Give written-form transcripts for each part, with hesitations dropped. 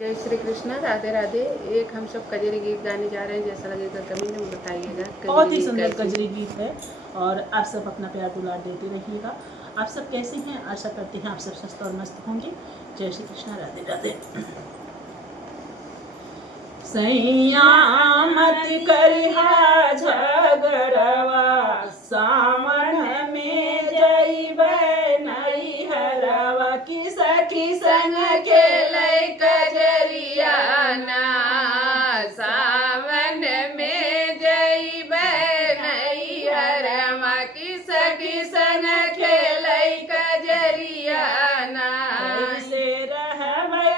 जय श्री कृष्ण, राधे राधे। एक हम सब कजरी गीत गाने जा रहे हैं, जैसा लगेगा कमेंट में बताइएगा। बहुत ही सुंदर कजरी गीत है और आप सब अपना प्यार दुलार देते रहिएगा। आप सब कैसे हैं? आशा करते हैं आप सब स्वस्थ और मस्त होंगे। जय श्री कृष्ण, राधे राधे। सैया मत करिहा झगड़वा, सावन में जइबै नैहरवा, की सखी संग खेलै कजरिया ना, सावन में जइबै नैहरवा, की सखी संग खेलै कजरिया ना, कैसे रहबै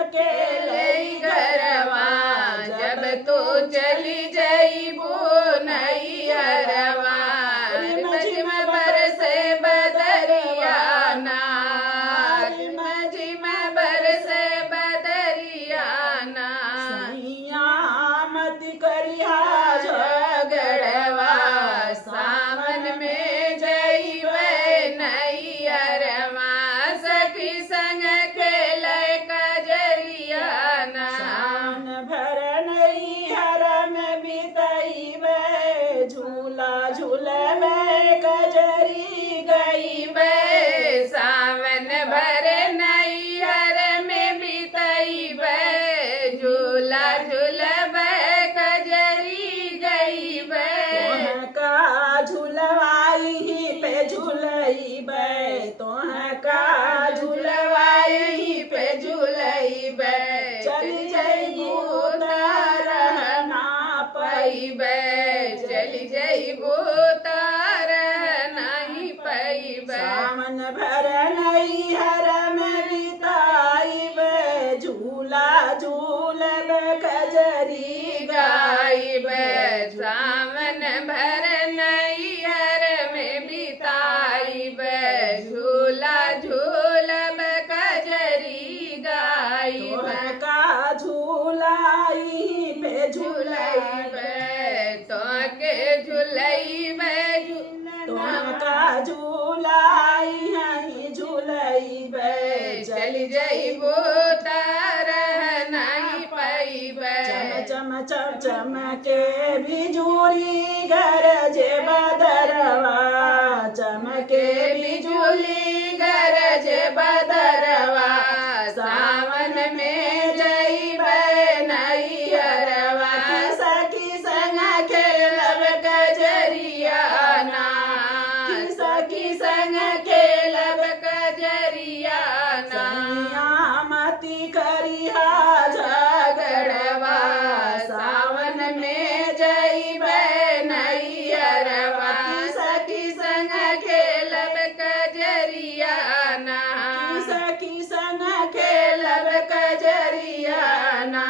अकेले घरवा, जब तो चली जइबो नैहरवा, रिमझिम बरसे बदरिया ना, रिमझिम बरसे बदरिया ना, सैया मत करिहा झगड़वा, सावन में जइबै नैहरवा, सखी संग खेलै कजरिया ना, सावन भर नैहर में बितइबै, झूला झूलबै कजरी गइबै, सावन भर नैहर में बितइबै, झूला झूलबै कजरी गइबै, तोहका झूलवाई पे झूलइबै, तोहका झूलवाई पे झूलइबै, चली जइबू त रह ना पइबै, चली जइबू त रह नहीं पइबै, सावन भर नैहर में बिताइबै, झूला झूलबै कजरी गाइबै, सावन भर नैहर में बिताइबै, झूला झूलब कजरी गाइबै, तोहका झूलाई पे झूलइबै, तोहके झूलइबै, तोहका झूलाई हई झूलइबै, चली जइबो त रह नहीं पइबै, चम चम चम के बिजुली घर जे बदरवा, चमके बिजुली घर जे बदरवा, सावन में जइबै नैहरवा, सखी संग खेलब कजरिया ना, सखी संग खेलब कजरिया ना, सैया मति करिहा झगड़वा, सावन में जइबै नैहरवा, सखी संग खेलब कजरिया ना, सखी संग खेलब कजरिया ना,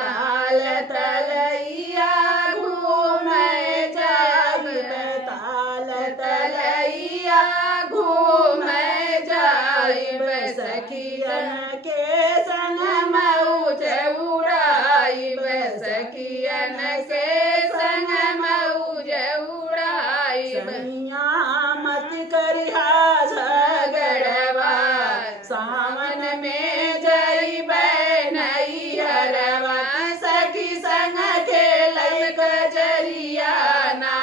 ताल तलैया घूमै जाइबै, ताल तलैया घूमै जाइबै, सखियन के संग मौज उड़ाइबै, सखियन के संग मौज उड़ाइबै, सैया मत करिहा झगड़वा, सावन में जइबै नैहरवा, सखी संग खेलै कजरिया ना,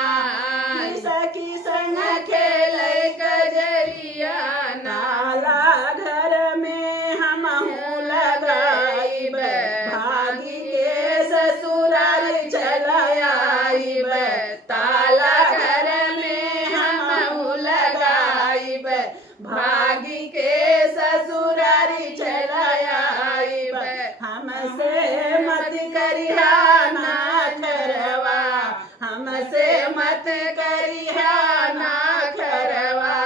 सखी संग खेलै कजरिया ना, ताला घर में हमहूँ लगाइबै, भागी के ससुराल चला आइबै, ताला घर में हमहूँ लगाइबै, भागी के ससुरारी चला आइबै, हमसे मत करिहा ना खरवा, हमसे मत करिहा ना खरवा,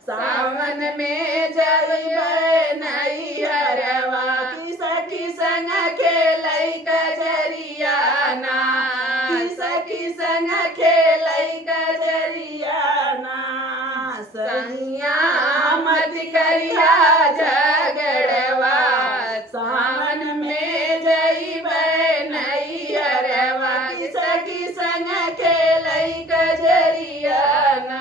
सावन में जइबै नैहरवा, की सखी संग खेलै कजरिया ना, की सखी संग खेलै कजरिया ना, सैया मत करिहा